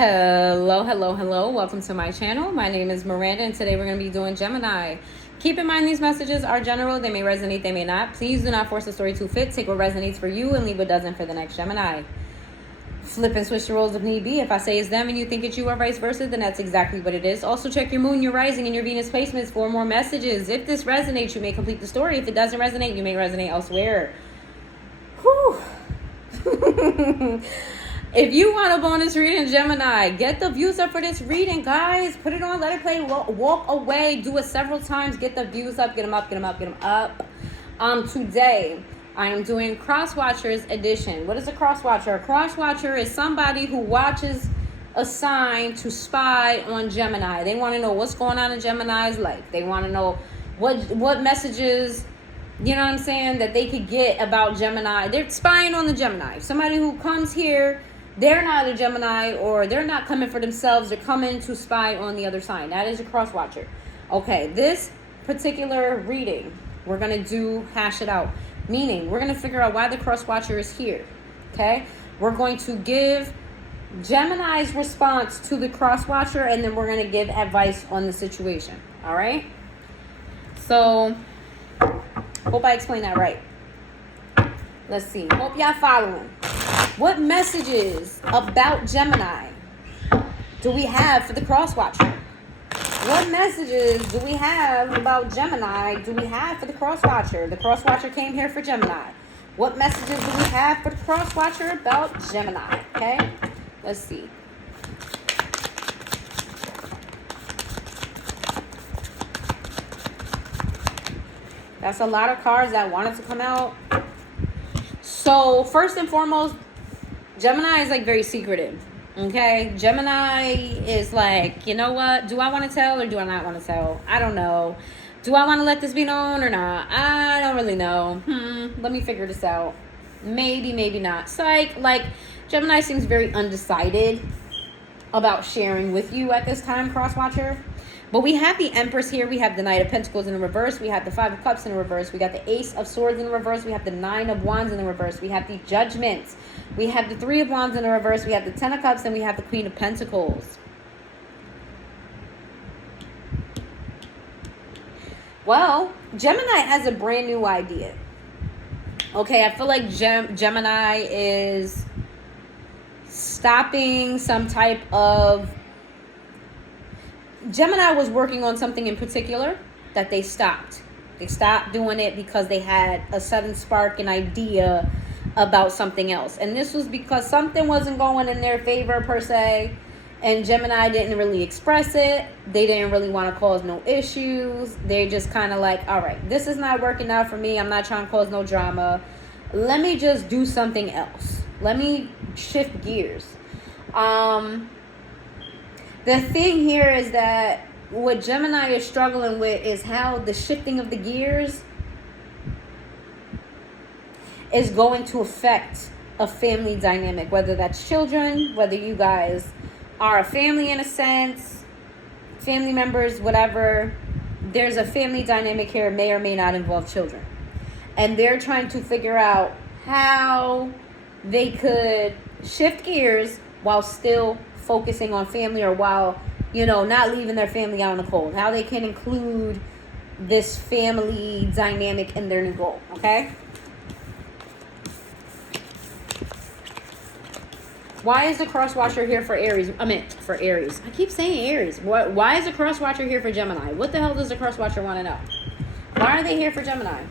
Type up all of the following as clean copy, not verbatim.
Hello, hello, hello. Welcome to my channel. My name is Miranda, and today we're going to be doing Gemini. Keep in mind these messages are general. They may resonate, they may not. Please do not force the story to fit. Take what resonates for you and leave what doesn't for the next Gemini. Flip and switch the roles if need be. If I say it's them and you think it's you or vice versa, then that's exactly what it is. Also check your moon, your rising, and your Venus placements for more messages. If this resonates, you may complete the story. If it doesn't resonate, you may resonate elsewhere. Whew. If you want a bonus reading, Gemini, get the views up for this reading, guys. Put it on, let it play, walk away. Do it several times. Get the views up, get them up, get them up, get them up. Today, I am doing Crosswatcher's edition. What is a Crosswatcher? A Crosswatcher is somebody who watches a sign to spy on Gemini. They want to know what's going on in Gemini's life. They want to know what messages, you know what I'm saying, that they could get about Gemini. They're spying on the Gemini. Somebody who comes here, they're not a Gemini, or they're not coming for themselves. They're coming to spy on the other sign. That is a Crosswatcher. Okay, this particular reading, we're going to do hash it out. Meaning, we're going to figure out why the Crosswatcher is here. Okay? We're going to give Gemini's response to the Crosswatcher, and then we're going to give advice on the situation. All right? So, hope I explained that right. Let's see. Hope y'all following. What messages about Gemini do we have for the Crosswatcher? What messages do we have about Gemini do we have for the Crosswatcher? The Crosswatcher came here for Gemini. What messages do we have for the Crosswatcher about Gemini? Okay? Let's see. That's a lot of cards that wanted to come out. So, first and foremost, Gemini is like very secretive. Okay? Gemini is like, you know what? Do I want to tell or do I not want to tell? I don't know. Do I want to let this be known or not? I don't really know. Let me figure this out. Maybe, maybe not. Psych. Like, Gemini seems very undecided about sharing with you at this time, Crosswatcher. But we have the Empress here. We have the Knight of Pentacles in the reverse. We have the Five of Cups in the reverse. We got the Ace of Swords in the reverse. We have the Nine of Wands in the reverse. We have the Judgment. We have the Three of Wands in the reverse. We have the Ten of Cups. And we have the Queen of Pentacles. Well, Gemini has a brand new idea. Okay, I feel like Gemini is stopping some type of... Gemini was working on something in particular that they stopped. They stopped doing it because they had a sudden spark, an idea about something else. And this was because something wasn't going in their favor per se. And Gemini didn't really express it. They didn't really want to cause no issues. They're just kind of like, all right, this is not working out for me. I'm not trying to cause no drama. Let me just do something else. Let me shift gears. The thing here is that what Gemini is struggling with is how the shifting of the gears is going to affect a family dynamic, whether that's children, whether you guys are a family in a sense, family members, whatever. There's a family dynamic here, may or may not involve children. And they're trying to figure out how they could shift gears while still focusing on family, or while, you know, not leaving their family out in the cold. How they can include this family dynamic in their new goal, okay? Why is the Crosswatcher here for Aries? For Aries. I keep saying Aries. Why is the Crosswatcher here for Gemini? What the hell does the Crosswatcher want to know? Why are they here for Gemini?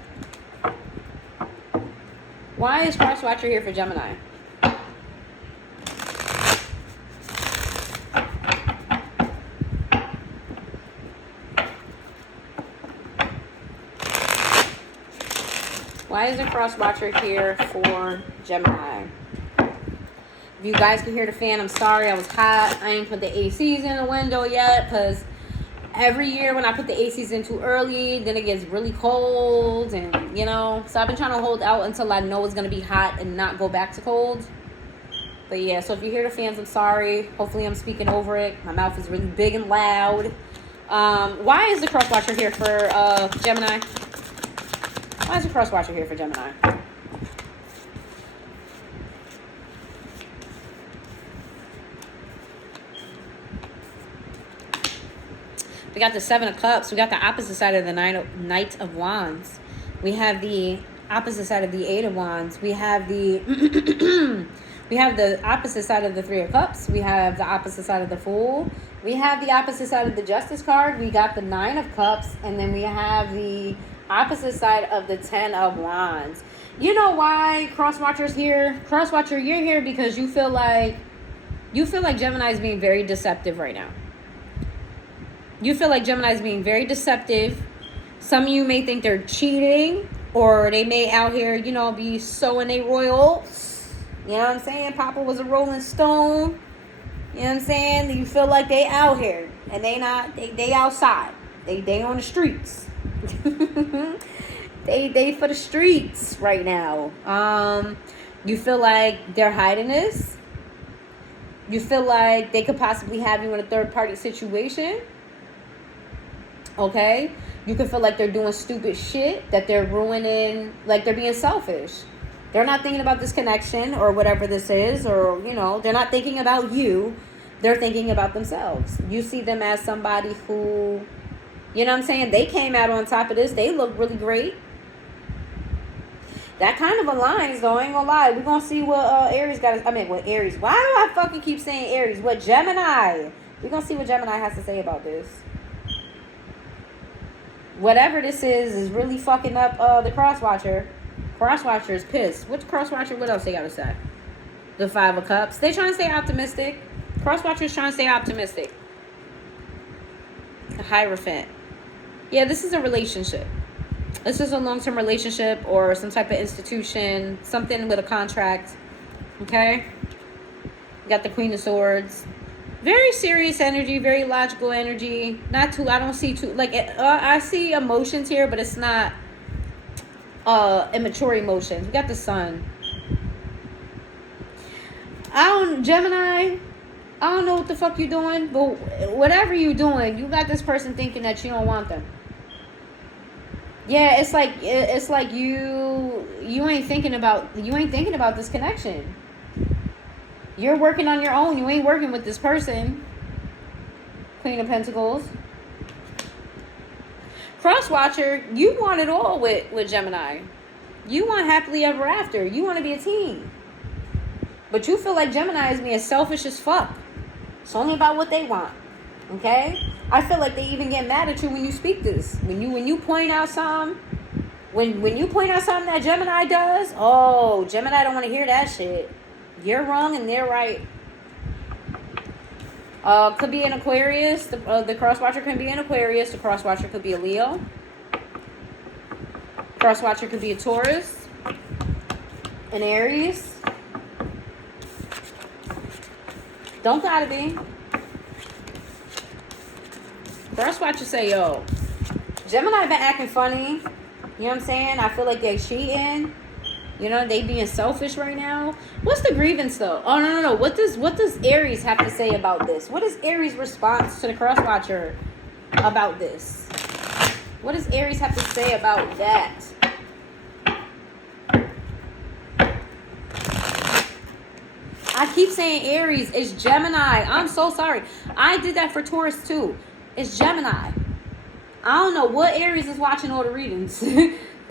Why is Crosswatcher here for Gemini? Why is the Crosswatcher here for Gemini? If you guys can hear the fan, I'm sorry. I was hot. I ain't put the ACs in the window yet, because every year when I put the ACs in too early, then it gets really cold, and, you know. So I've been trying to hold out until I know it's going to be hot and not go back to cold. But yeah, so if you hear the fans, I'm sorry. Hopefully I'm speaking over it. My mouth is really big and loud. Why is the Crosswatcher here for Gemini? Why is the Crosswatcher here for Gemini? We got the Seven of Cups. We got the opposite side of the Knight of Wands. We have the opposite side of the Eight of Wands. We have the we have the opposite side of the Three of Cups. We have the opposite side of the Fool. We have the opposite side of the Justice card. We got the Nine of Cups, and then we have the opposite side of the Ten of Wands. You know why Crosswatcher's here? Crosswatcher, you're here because you feel like Gemini is being very deceptive right now. You feel like Gemini is being very deceptive. Some of you may think they're cheating, or they may out here, you know, be sowing their royals. You know what I'm saying? Papa was a Rolling Stone. You know what I'm saying? You feel like they out here and they not, they outside. They on the streets. They for the streets right now. You feel like they're hiding this. You feel like they could possibly have you in a third party situation. Okay? You can feel like they're doing stupid shit, that they're ruining, like they're being selfish. They're not thinking about this connection or whatever this is, or, you know, they're not thinking about you. They're thinking about themselves. You see them as somebody who, you know what I'm saying? They came out on top of this. They look really great. That kind of aligns, though. I ain't gonna lie. We're gonna see what Aries got. What Aries? Why do I fucking keep saying Aries? What Gemini? We're gonna see what Gemini has to say about this. Whatever this is really fucking up the Crosswatcher. Crosswatcher is pissed. What's Crosswatcher? What else they gotta say? The Five of Cups. They trying to stay optimistic. Crosswatcher is trying to stay optimistic. The Hierophant. Yeah, this is a relationship. This is a long-term relationship or some type of institution, something with a contract. Okay? You got the Queen of Swords. Very serious energy, very logical energy. Not too, I don't see too, like, I see emotions here, but it's not immature emotions. We got the Sun. Gemini, I don't know what the fuck you're doing, but whatever you're doing, you got this person thinking that you don't want them. Yeah, it's like you ain't thinking about this connection. You're working on your own. You ain't working with this person. Queen of Pentacles. Crosswatcher, you want it all with Gemini. You want happily ever after. You want to be a team. But you feel like Gemini is being selfish as fuck. It's only about what they want. Okay? I feel like they even get mad at you when you speak this. When you point out something, when you point out something that Gemini does, oh, Gemini don't want to hear that shit. You're wrong and they're right. Could be an Aquarius. The Crosswatcher can be an Aquarius. The Crosswatcher could be a Leo. Crosswatcher could be a Taurus. An Aries. Don't gotta be. Crosswatcher say, yo, Gemini been acting funny. You know what I'm saying? I feel like they're cheating. You know, they being selfish right now. What's the grievance though? Oh no. What does Aries have to say about this? What is Aries' response to the Crosswatcher about this? What does Aries have to say about that? I keep saying Aries. It's Gemini. I'm so sorry. I did that for Taurus too. It's Gemini. I don't know what Aries is watching all the readings.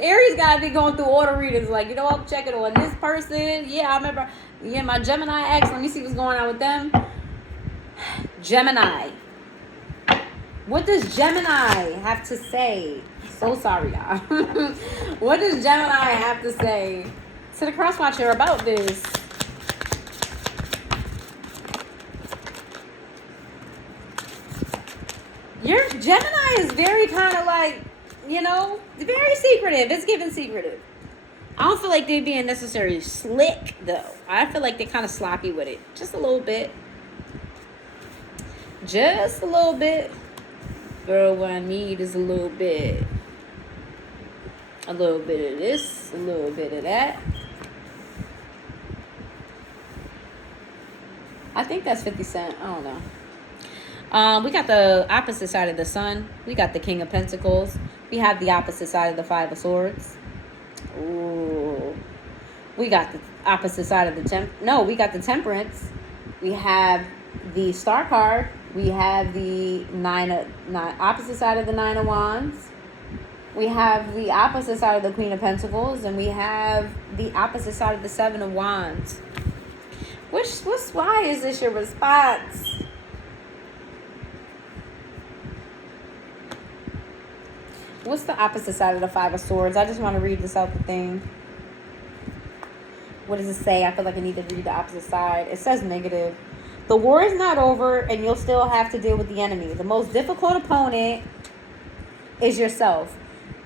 Aries gotta be going through all the readings. Like, you know, I'm checking on this person. Yeah, I remember. Yeah, my Gemini ex. Let me see what's going on with them. Gemini. What does Gemini have to say? So sorry, y'all. What does Gemini have to say to the Crosswatcher about this? Your Gemini is very kind of like, you know, very secretive. It's giving secretive. I don't feel like they're being necessarily slick, though. I feel like they're kind of sloppy with it. Just a little bit. Just a little bit. Girl, what I need is a little bit. A little bit of this. A little bit of that. I think that's 50 Cent. I don't know. We got the opposite side of the Sun. We got the King of Pentacles. We have the opposite side of the Five of Swords. Ooh. We got the opposite side of the we got the Temperance. We have the Star card. We have the opposite side of the Nine of Wands. We have the opposite side of the Queen of Pentacles, and we have the opposite side of the Seven of Wands. Why is this your response? What's the opposite side of the Five of Swords? I just want to read this out the thing. What does it say? I feel like I need to read the opposite side. It says negative. The war is not over, and you'll still have to deal with the enemy. The most difficult opponent is yourself.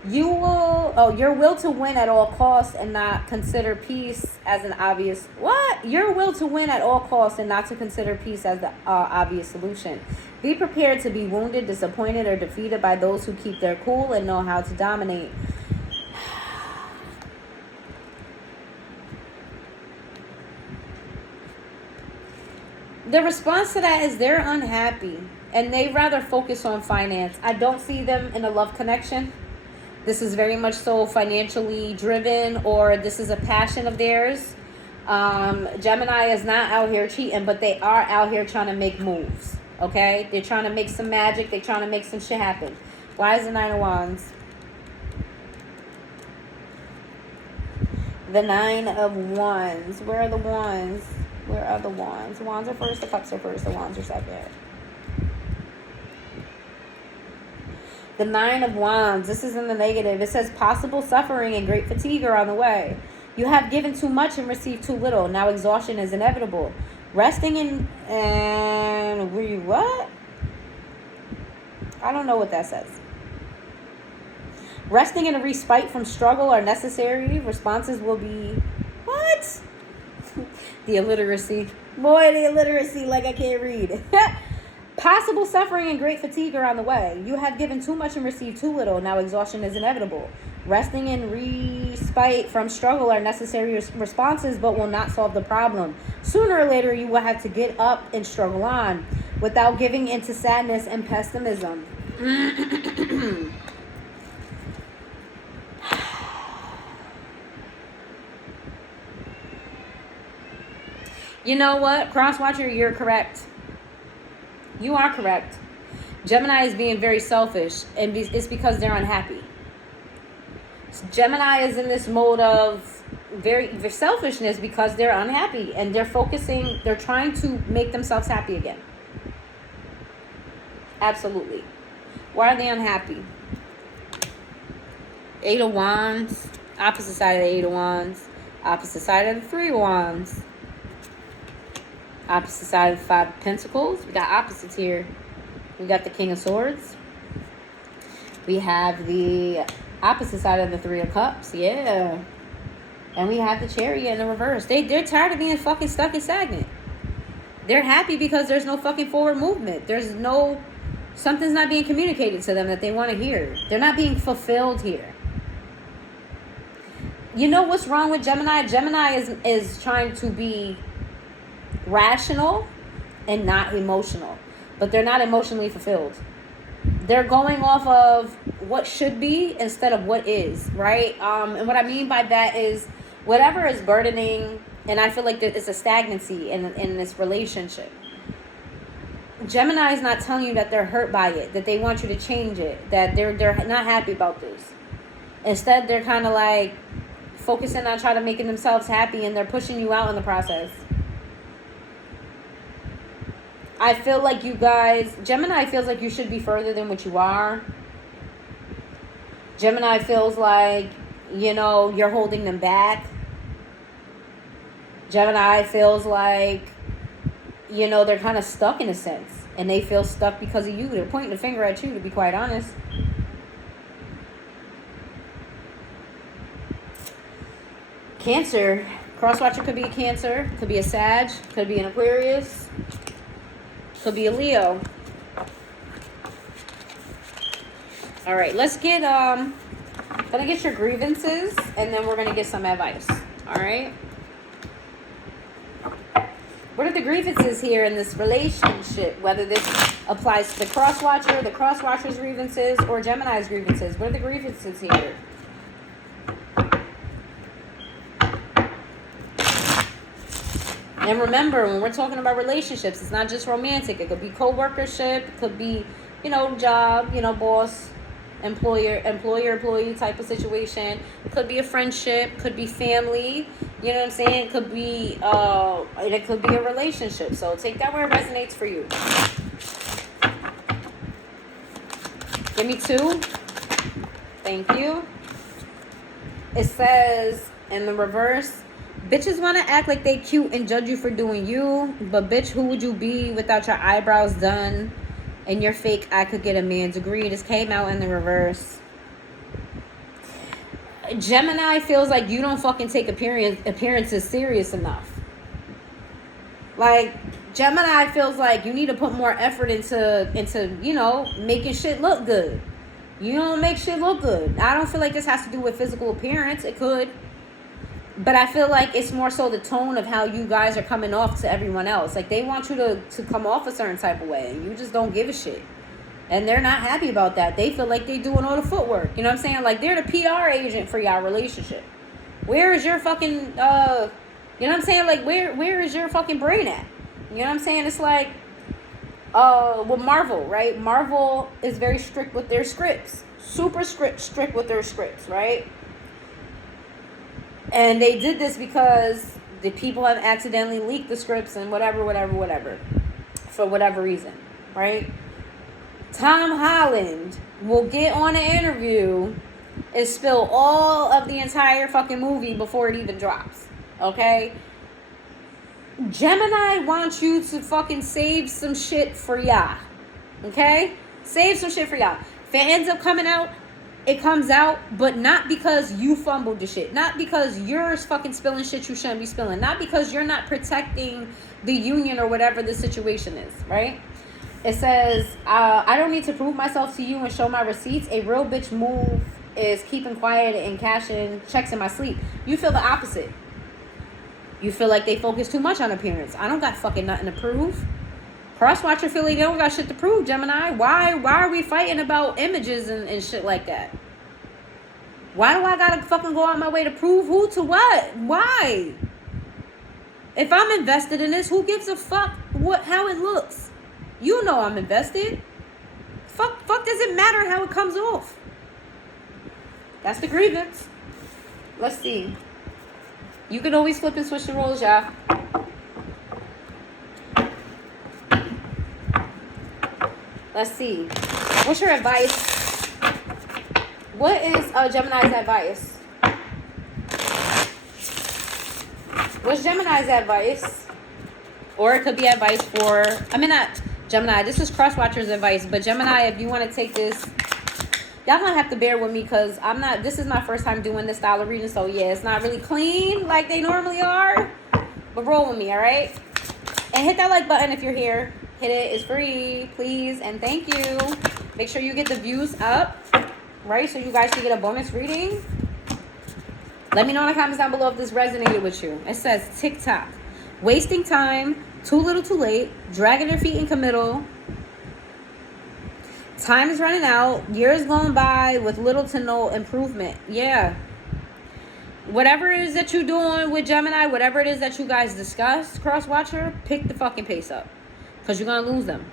Your will to win at all costs and not consider peace as an obvious... What? Your will to win at all costs and not to consider peace as the obvious solution. Be prepared to be wounded, disappointed, or defeated by those who keep their cool and know how to dominate. The response to that is they're unhappy and they rather focus on finance. I don't see them in a love connection. This is very much so financially driven, or this is a passion of theirs. Gemini is not out here cheating, but they are out here trying to make moves. Okay? They're trying to make some magic. They're trying to make some shit happen. Why is the Nine of Wands? The Nine of Wands. Where are the Wands? Where are the Wands? The Wands are first. The Cups are first. The Wands are second. The Nine of Wands. This is in the negative. It says possible suffering and great fatigue are on the way. You have given too much and received too little. Now exhaustion is inevitable. Resting in... And... What? I don't know what that says. Resting and a respite from struggle are necessary. Responses will be... What? The illiteracy. Boy, the illiteracy, like I can't read. Possible suffering and great fatigue are on the way. You have given too much and received too little. Now exhaustion is inevitable. Resting and respite from struggle are necessary responses, but will not solve the problem. Sooner or later, you will have to get up and struggle on without giving into sadness and pessimism. You know what? Crosswatcher, you're correct. You are correct. Gemini is being very selfish, and it's because they're unhappy. So Gemini is in this mode of very selfishness because they're unhappy, and they're trying to make themselves happy again. Absolutely. Why are they unhappy? Eight of Wands, opposite side of the Eight of Wands, opposite side of the Three of Wands. Opposite side of the Five of Pentacles. We got opposites here. We got the King of Swords. We have the opposite side of the Three of Cups. Yeah. And we have the Chariot in the reverse. They're tired of being fucking stuck and stagnant. They're happy because there's no fucking forward movement. Something's not being communicated to them that they want to hear. They're not being fulfilled here. You know what's wrong with Gemini? Gemini is trying to be rational and not emotional, but they're not emotionally fulfilled. They're going off of what should be instead of what is, right? And what I mean by that is whatever is burdening, and I feel like it's a stagnancy in this relationship. Gemini is not telling you that they're hurt by it, that they want you to change it, that they're not happy about this. Instead, they're kind of like focusing on trying to making themselves happy, and they're pushing you out in the process. I feel like you guys, Gemini feels like you should be further than what you are. Gemini feels like, you're holding them back. Gemini feels like, they're kind of stuck in a sense. And they feel stuck because of you. They're pointing the finger at you, to be quite honest. Cancer. Crosswatcher could be a Cancer. Could be a Sag. Could be an Aquarius. Could be a Leo. All right, let's get gonna get your grievances, and then we're gonna get some advice. All right. What are the grievances here in this relationship? Whether this applies to the Crosswatcher's grievances, or Gemini's grievances. What are the grievances here? And remember, when we're talking about relationships, it's not just romantic. It could be co-workership. It could be, job, boss, employee type of situation. It could be a friendship. Could be family. You know what I'm saying? It could be, it could be a relationship. So take that where it resonates for you. Give me 2. Thank you. It says in the reverse, bitches want to act like they cute and judge you for doing you, but bitch, who would you be without your eyebrows done and your fake I could get a man's degree? This came out in the reverse. Gemini feels like you don't fucking take appearances serious enough. Like, Gemini feels like you need to put more effort into making shit look good. You don't make shit look good. I don't feel like this has to do with physical appearance. It could. But I feel like it's more so the tone of how you guys are coming off to everyone else. Like, they want you to come off a certain type of way, and you just don't give a shit. And they're not happy about that. They feel like they're doing all the footwork. You know what I'm saying? Like, they're the PR agent for y'all relationship. Where is your fucking, you know what I'm saying? Like, where is your fucking brain at? You know what I'm saying? It's like, with Marvel, right? Marvel is very strict with their scripts. Super strict with their scripts, right? And they did this because the people have accidentally leaked the scripts and whatever. For whatever reason, right? Tom Holland will get on an interview and spill all of the entire fucking movie before it even drops. Okay? Gemini wants you to fucking save some shit for y'all. Okay? Save some shit for y'all. If it ends up coming out, it comes out, but not because you fumbled the shit. Not because you're fucking spilling shit you shouldn't be spilling. Not because you're not protecting the union or whatever the situation is, right? It says, I don't need to prove myself to you and show my receipts. A real bitch move is keeping quiet and cashing checks in my sleep. You feel the opposite. You feel like they focus too much on appearance. I don't got fucking nothing to prove. Crosswatcher feel like they don't got shit to prove, Gemini. Why are we fighting about images and shit like that? Why do I gotta fucking go out my way to prove who to what? Why? If I'm invested in this, who gives a fuck how it looks? You know I'm invested. Fuck does it matter how it comes off? That's the grievance. Let's see. You can always flip and switch the roles, y'all. Let's see. What's your advice? What is Gemini's advice? What's Gemini's advice? Or it could be advice for... not Gemini. This is Crosswatcher's advice. But Gemini, if you want to take this... Y'all gonna have to bear with me because this is my first time doing this style of reading. So yeah, it's not really clean like they normally are. But roll with me, alright? And hit that like button if you're here. Hit it. It's free. Please and thank you. Make sure you get the views up. Right? So you guys can get a bonus reading. Let me know in the comments down below if this resonated with you. It says TikTok. Wasting time. Too little too late. Dragging their feet in committal. Time is running out. Years going by with little to no improvement. Yeah. Whatever it is that you're doing with Gemini, whatever it is that you guys discussed, Crosswatcher, pick the fucking pace up. Because you're going to lose them.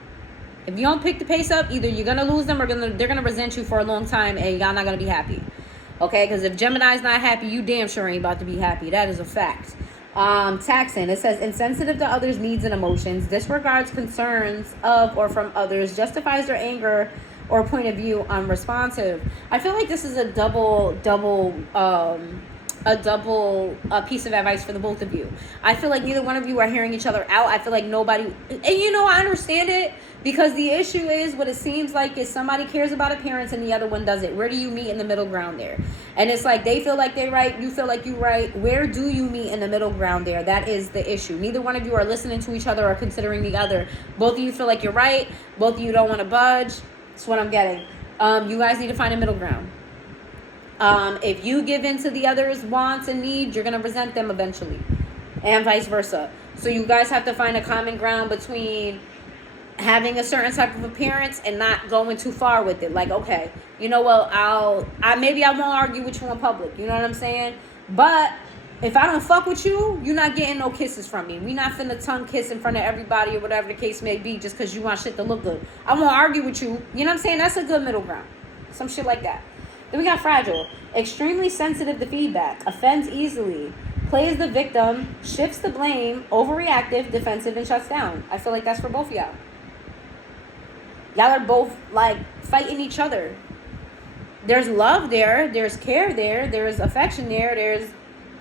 If you don't pick the pace up, either you're going to lose them or they're going to resent you for a long time and y'all not going to be happy. Okay? Because if Gemini's not happy, you damn sure ain't about to be happy. That is a fact. Taxing. It says, insensitive to others' needs and emotions, disregards concerns of or from others, justifies their anger or point of view, unresponsive. I feel like this is a double piece of advice for the both of you. I feel like neither one of you are hearing each other out. I feel like nobody, and I understand it because the issue is what it seems like is somebody cares about appearance and the other one doesn't. Where do you meet in the middle ground there? And it's like they feel like they're right, you feel like you're right. Where do you meet in the middle ground there? That is the issue. Neither one of you are listening to each other or considering the other. Both of you feel like you're right. Both of you don't want to budge. That's what I'm getting. You guys need to find a middle ground. If you give in to the other's wants and needs, you're going to resent them eventually. And vice versa. So you guys have to find a common ground between having a certain type of appearance and not going too far with it. Like, okay, you know what, maybe I won't argue with you in public. You know what I'm saying? But If I don't fuck with you, you're not getting no kisses from me. We not finna tongue kiss in front of everybody or whatever the case may be just because you want shit to look good. I won't argue with you. You know what I'm saying? That's a good middle ground. Some shit like that. Then we got fragile. Extremely sensitive to feedback. Offends easily. Plays the victim. Shifts the blame. Overreactive. Defensive and shuts down. I feel like that's for both of y'all. Y'all are both like fighting each other. There's love there. There's care there. There's affection there. There's,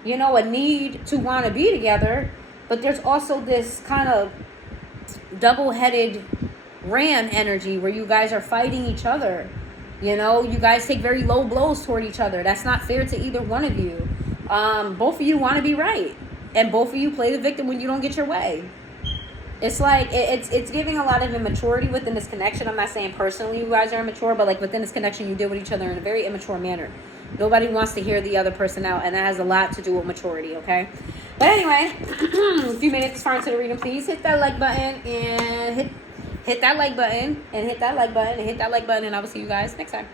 you know, a need to want to be together. But there's also this kind of double-headed ram energy where you guys are fighting each other. You know, you guys take very low blows toward each other. That's not fair to either one of you. Both of you want to be right. And both of you play the victim when you don't get your way. It's like, it's giving a lot of immaturity within this connection. I'm not saying personally you guys are immature, but like within this connection you deal with each other in a very immature manner. Nobody wants to hear the other person out, and that has a lot to do with maturity, okay? But anyway, if you made it this far into the reading, please hit that like button and hit that like button and hit that like button and hit that like button, and I will see you guys next time.